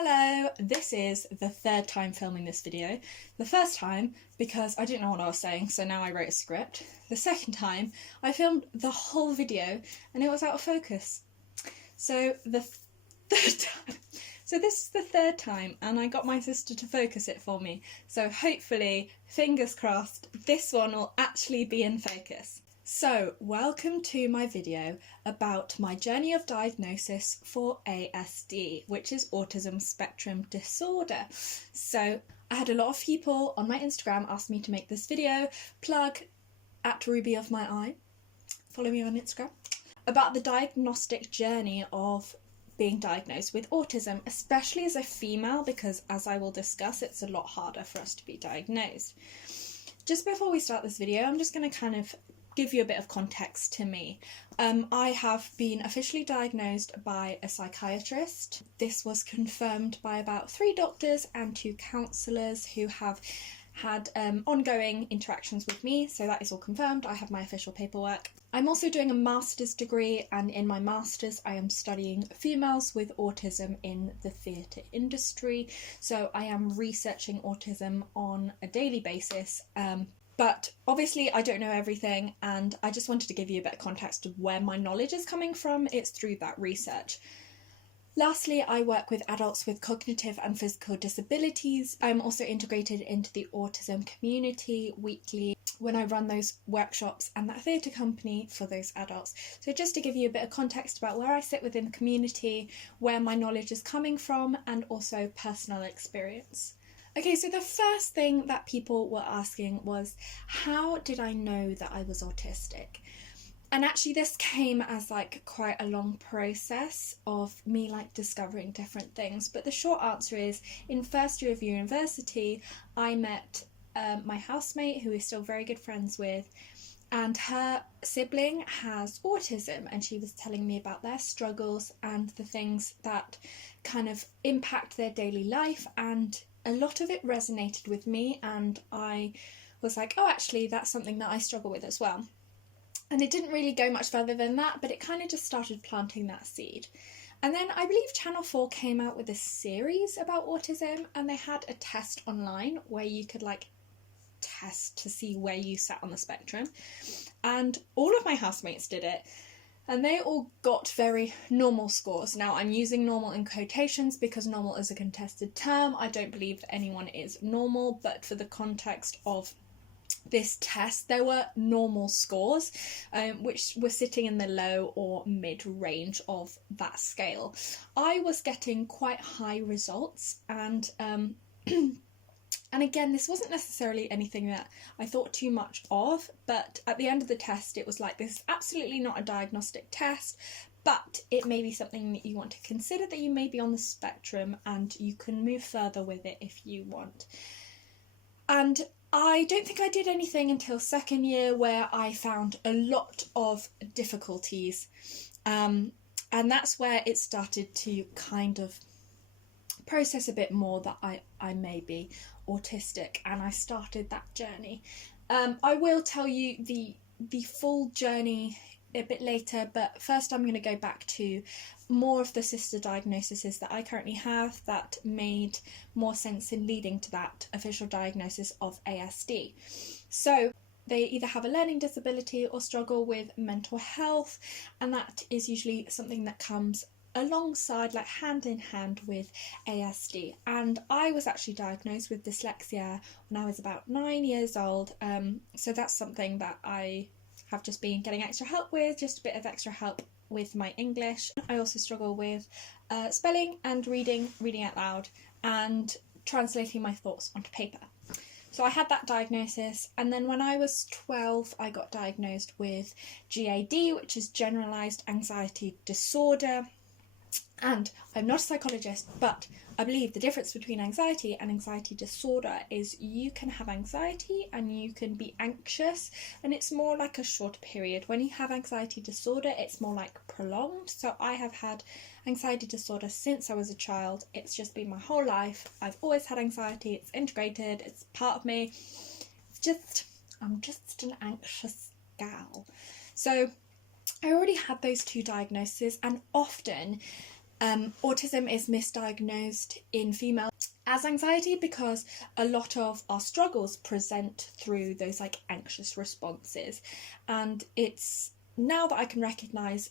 Hello, this is the third time filming this video. The first time because I didn't know what I was saying, so now I wrote a script. The second time I filmed the whole video and it was out of focus. So this is the third time and I got my sister to focus it for me. So hopefully, fingers crossed, this one will actually be in focus. So, welcome to my video about my journey of diagnosis for ASD, which is Autism Spectrum Disorder. So, I had a lot of people on my Instagram ask me to make this video, plug at Ruby of my eye, follow me on Instagram, about the diagnostic journey of being diagnosed with autism, especially as a female, because as I will discuss, it's a lot harder for us to be diagnosed. Just before we start this video, I'm just going to kind of give you a bit of context to me. I have been officially diagnosed by a psychiatrist. This was confirmed by about 3 doctors and 2 counsellors who have had ongoing interactions with me, so that is all confirmed. I have my official paperwork. I'm also doing a master's degree, and in my master's I am studying females with autism in the theatre industry, so I am researching autism on a daily basis. But obviously I don't know everything, and I just wanted to give you a bit of context of where my knowledge is coming from. It's through that research. Lastly, I work with adults with cognitive and physical disabilities. I'm also integrated into the autism community weekly when I run those workshops and that theatre company for those adults. So just to give you a bit of context about where I sit within the community, where my knowledge is coming from, and also personal experience. Okay, so the first thing that people were asking was, how did I know that I was autistic? And actually this came as like quite a long process of me like discovering different things. But the short answer is, in first year of university, I met my housemate, who is still very good friends with, and her sibling has autism, and she was telling me about their struggles and the things that kind of impact their daily life, and a lot of it resonated with me, and I was like, oh, actually that's something that I struggle with as well. And it didn't really go much further than that, but it kind of just started planting that seed. And then I believe Channel 4 came out with a series about autism, and they had a test online where you could like test to see where you sat on the spectrum, and all of my housemates did it. And they all got very normal scores. Now, I'm using normal in quotations because normal is a contested term. I don't believe that anyone is normal, but for the context of this test, there were normal scores, which were sitting in the low or mid range of that scale. I was getting quite high results, and and again, this wasn't necessarily anything that I thought too much of, but at the end of the test it was like, this is absolutely not a diagnostic test, but it may be something that you want to consider, that you may be on the spectrum, and you can move further with it if you want. And I don't think I did anything until second year, where I found a lot of difficulties, and that's where it started to kind of process a bit more that I may be autistic, and I started that journey. I will tell you the full journey a bit later, but first I'm going to go back to more of the sister diagnoses that I currently have that made more sense in leading to that official diagnosis of ASD. So they either have a learning disability or struggle with mental health, and that is usually something that comes alongside, like hand in hand, with ASD. And I was actually diagnosed with dyslexia when I was about 9 years old, so that's something that I have just been getting extra help with, just a bit of extra help with my English. I also struggle with spelling and reading out loud, and translating my thoughts onto paper. So I had that diagnosis, and then when I was 12 I got diagnosed with GAD, which is Generalised Anxiety Disorder. And I'm not a psychologist, but I believe the difference between anxiety and anxiety disorder is you can have anxiety and you can be anxious, and it's more like a short period. When you have anxiety disorder, it's more like prolonged. So I have had anxiety disorder since I was a child. It's just been my whole life. I've always had anxiety. It's integrated. It's part of me. I'm just an anxious gal. So I already had those 2 diagnoses, and often Autism is misdiagnosed in females as anxiety because a lot of our struggles present through those like anxious responses, and it's now that I can recognise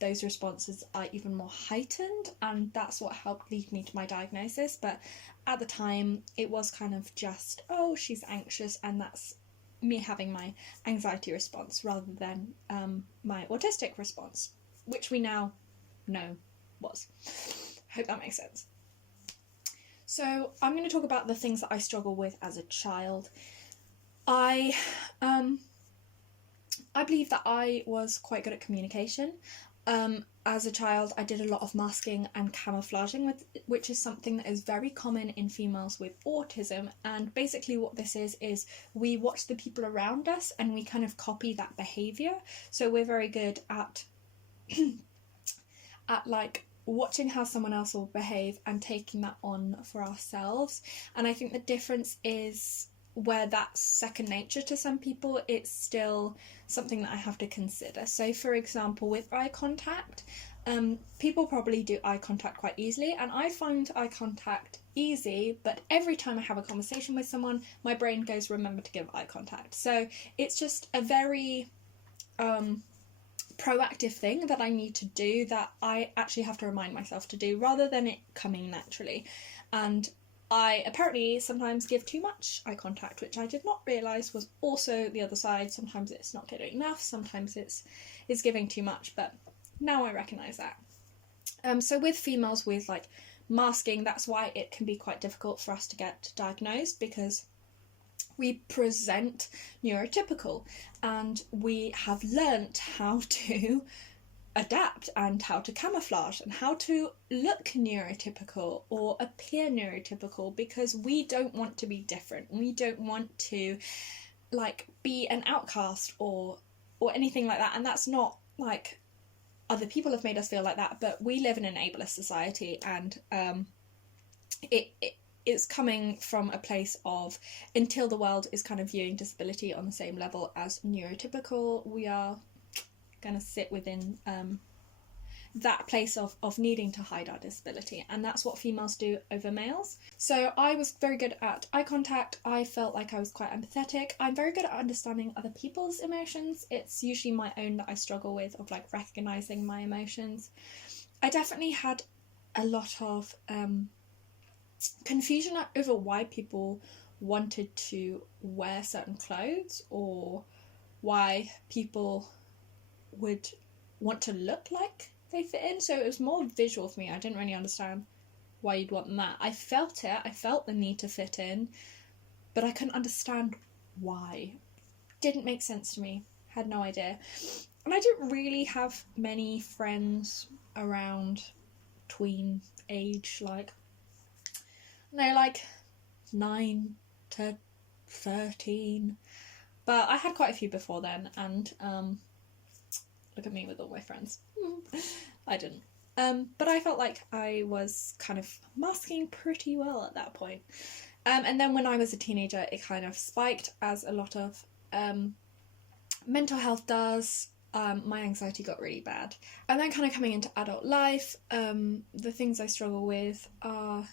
those responses are even more heightened, and that's what helped lead me to my diagnosis. But at the time it was kind of just, oh, she's anxious, and that's me having my anxiety response rather than my autistic response, which we now know was. Hope that makes sense. So I'm going to talk about the things that I struggle with as a child. I believe that I was quite good at communication. As a child, I did a lot of masking and camouflaging, which is something that is very common in females with autism. And basically what this is we watch the people around us and we kind of copy that behaviour. So we're very good at at like watching how someone else will behave and taking that on for ourselves. And I think the difference is where that's second nature to some people, it's still something that I have to consider. So for example, with eye contact, people probably do eye contact quite easily, and I find eye contact easy, but every time I have a conversation with someone, my brain goes, remember to give eye contact. So it's just a very proactive thing that I need to do, that I actually have to remind myself to do rather than it coming naturally. And I apparently sometimes give too much eye contact, which I did not realise was also the other side. Sometimes it's not getting enough, sometimes it's giving too much, but now I recognise that. So with females with like masking, that's why it can be quite difficult for us to get diagnosed, because we present neurotypical and we have learnt how to adapt and how to camouflage and how to look neurotypical or appear neurotypical, because we don't want to be different. We don't want to like be an outcast or anything like that. And that's not like other people have made us feel like that, but we live in an ableist society, and it's coming from a place of, until the world is kind of viewing disability on the same level as neurotypical, we are going to sit within that place of needing to hide our disability, and that's what females do over males. So I was very good at eye contact. I felt like I was quite empathetic. I'm very good at understanding other people's emotions. It's usually my own that I struggle with, of like recognising my emotions. I definitely had a lot of confusion over why people wanted to wear certain clothes, or why people would want to look like they fit in. So it was more visual for me. I didn't really understand why you'd want that. I felt it. I felt the need to fit in, but I couldn't understand why. Didn't make sense to me. Had no idea. And I didn't really have many friends around tween age, like 9 to 13. But I had quite a few before then, and look at me with all my friends. I didn't. But I felt like I was kind of masking pretty well at that point. And then when I was a teenager, it kind of spiked, as a lot of mental health does. My anxiety got really bad. And then kind of coming into adult life, the things I struggle with are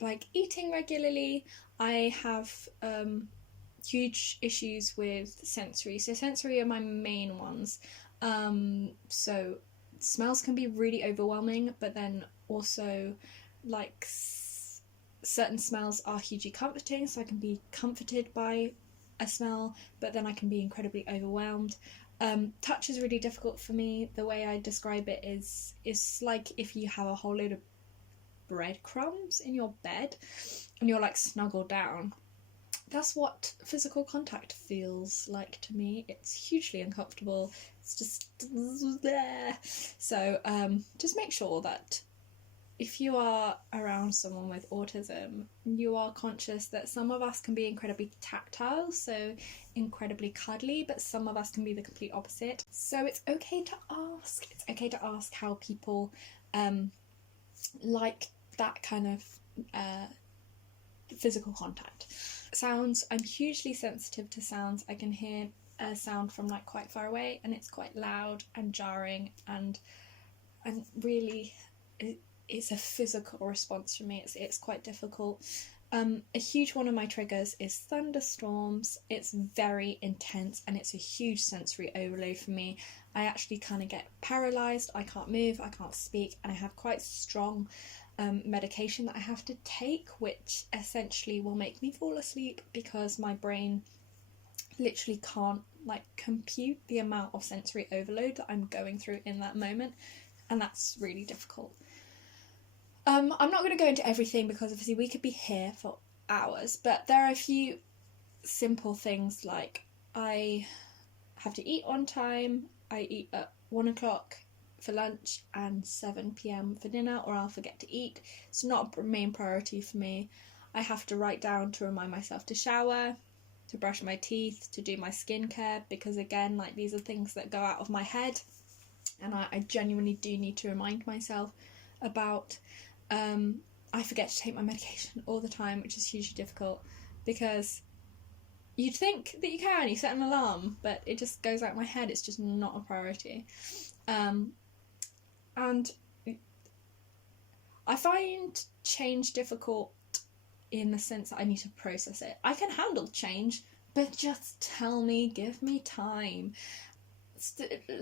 like eating regularly. I have huge issues with sensory. So sensory are my main ones. So smells can be really overwhelming, but then also like certain smells are hugely comforting, so I can be comforted by a smell, but then I can be incredibly overwhelmed. Touch is really difficult for me. The way I describe it is like if you have a whole load of breadcrumbs in your bed and you're like snuggled down. That's what physical contact feels like to me. It's hugely uncomfortable. It's just there. So just make sure that if you are around someone with autism, you are conscious that some of us can be incredibly tactile, so incredibly cuddly, but some of us can be the complete opposite. So it's okay to ask. It's okay to ask how people like that kind of physical contact. Sounds, I'm hugely sensitive to sounds. I can hear a sound from like quite far away and it's quite loud and jarring and really it's a physical response for me. It's quite difficult. A huge one of my triggers is thunderstorms. It's very intense and it's a huge sensory overload for me. I actually kind of get paralysed. I can't move, I can't speak, and I have quite strong medication that I have to take, which essentially will make me fall asleep because my brain literally can't compute the amount of sensory overload that I'm going through in that moment, and that's really difficult. I'm not going to go into everything because obviously we could be here for hours, but there are a few simple things like I have to eat on time. I eat at 1 o'clock for lunch and 7 p.m. for dinner, or I'll forget to eat. It's not a main priority for me. I have to write down to remind myself to shower, to brush my teeth, to do my skincare, because again, these are things that go out of my head and I genuinely do need to remind myself about. I forget to take my medication all the time, which is hugely difficult because you'd think that you can, you set an alarm, but it just goes out of my head. It's just not a priority. And I find change difficult in the sense that I need to process it. I can handle change, but just tell me, give me time. It's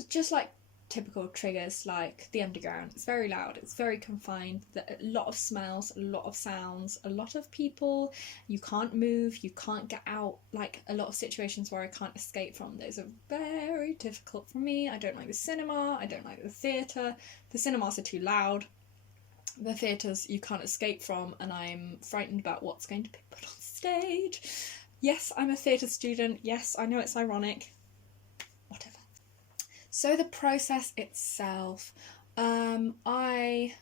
just like typical triggers like the underground. It's very loud, it's very confined, a lot of smells, a lot of sounds, a lot of people. You can't move, you can't get out. A lot of situations where I can't escape from, those are very difficult for me. I don't like the cinema, I don't like the theatre. The cinemas are too loud. The theatres you can't escape from, and I'm frightened about what's going to be put on stage. Yes, I'm a theatre student. Yes, I know it's ironic. Whatever. So the process itself, I,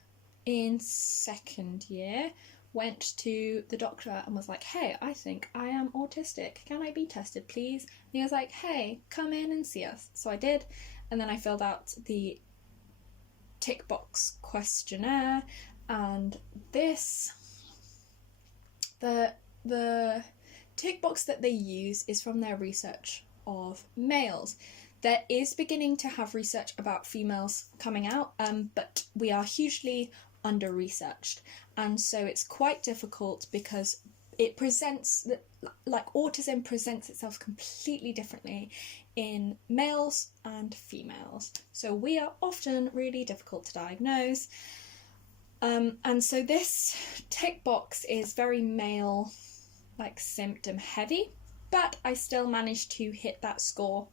in second year, went to the doctor and was like, hey, I think I am autistic. Can I be tested, please? And he was like, hey, come in and see us. So I did, and then I filled out the tick box questionnaire, and the tick box that they use is from their research of males. There is beginning to have research about females coming out, but we are hugely under-researched, and so it's quite difficult because it presents, autism presents itself completely differently in males and females. So we are often really difficult to diagnose. And so this tick box is very male, symptom heavy, but I still managed to hit that score,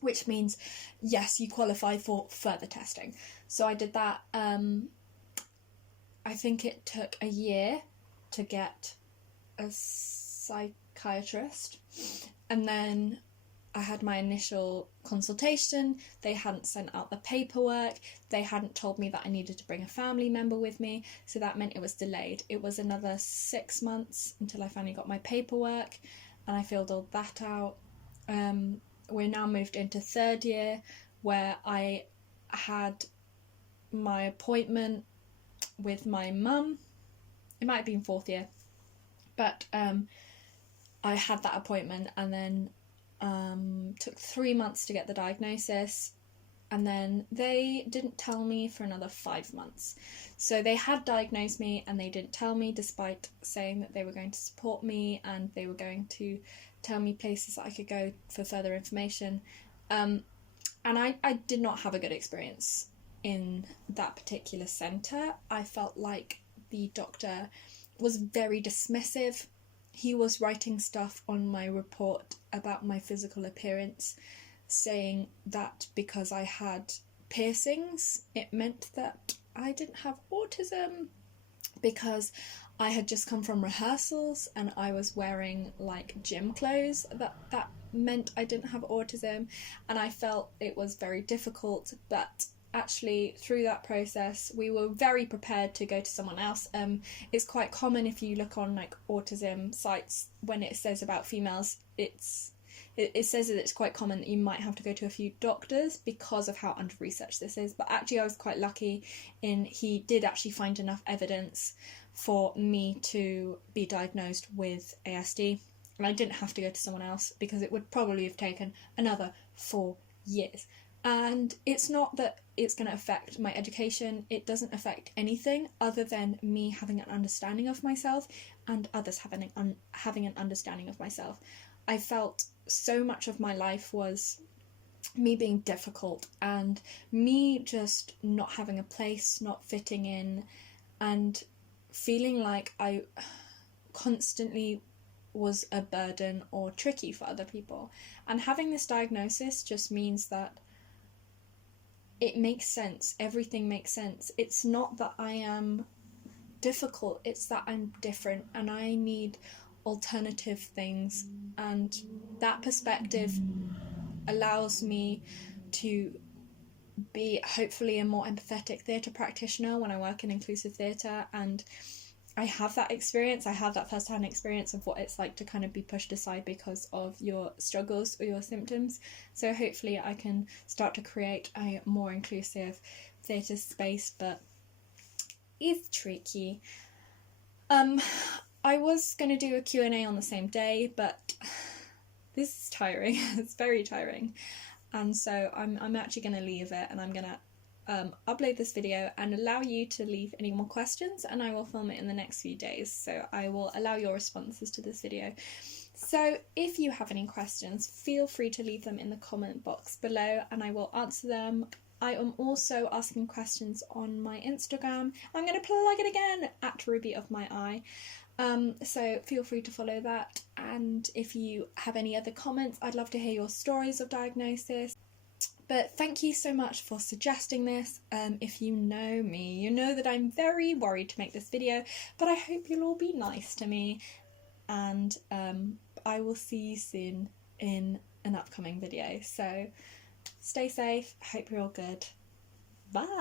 which means, yes, you qualify for further testing. So I did that. I think it took a year to get a psychiatrist, and then I had my initial consultation. They hadn't sent out the paperwork. They hadn't told me that I needed to bring a family member with me, so that meant it was delayed. It was another 6 months until I finally got my paperwork, and I filled all that out. We're now moved into third year, where I had my appointment with my mum. It might have been fourth year, but I had that appointment, and then took 3 months to get the diagnosis, and then they didn't tell me for another 5 months. So they had diagnosed me and they didn't tell me, despite saying that they were going to support me and they were going to tell me places that I could go for further information. And I did not have a good experience in that particular centre. I felt like the doctor was very dismissive. He was writing stuff on my report about my physical appearance, saying that because I had piercings, it meant that I didn't have autism, because I had just come from rehearsals and I was wearing gym clothes, that meant I didn't have autism. And I felt it was very difficult, but actually through that process we were very prepared to go to someone else. It's quite common if you look on autism sites, when it says about females, it says that it's quite common that you might have to go to a few doctors because of how under-researched this is. But actually I was quite lucky in he did actually find enough evidence for me to be diagnosed with ASD, and I didn't have to go to someone else, because it would probably have taken another 4 years. And it's not that it's going to affect my education. It doesn't affect anything other than me having an understanding of myself and others having an understanding of myself. I felt so much of my life was me being difficult and me just not having a place, not fitting in, and feeling like I constantly was a burden or tricky for other people. And having this diagnosis just means that it makes sense. Everything makes sense. It's not that I am difficult, it's that I'm different and I need alternative things. And that perspective allows me to be hopefully a more empathetic theatre practitioner when I work in inclusive theatre, and I have that experience. I have that first-hand experience of what it's like to kind of be pushed aside because of your struggles or your symptoms. So hopefully I can start to create a more inclusive theatre space, but it's tricky. I was going to do a Q&A on the same day, but this is tiring. It's very tiring. And so I'm actually going to leave it, and I'm going to upload this video and allow you to leave any more questions, and I will film it in the next few days, so I will allow your responses to this video. So if you have any questions, feel free to leave them in the comment box below and I will answer them. I am also asking questions on my Instagram. I'm going to plug it again, at Ruby of My Eye. So feel free to follow that, and if you have any other comments, I'd love to hear your stories of diagnosis. But thank you so much for suggesting this. If you know me, you know that I'm very worried to make this video, but I hope you'll all be nice to me, and I will see you soon in an upcoming video. So stay safe, hope you're all good. Bye!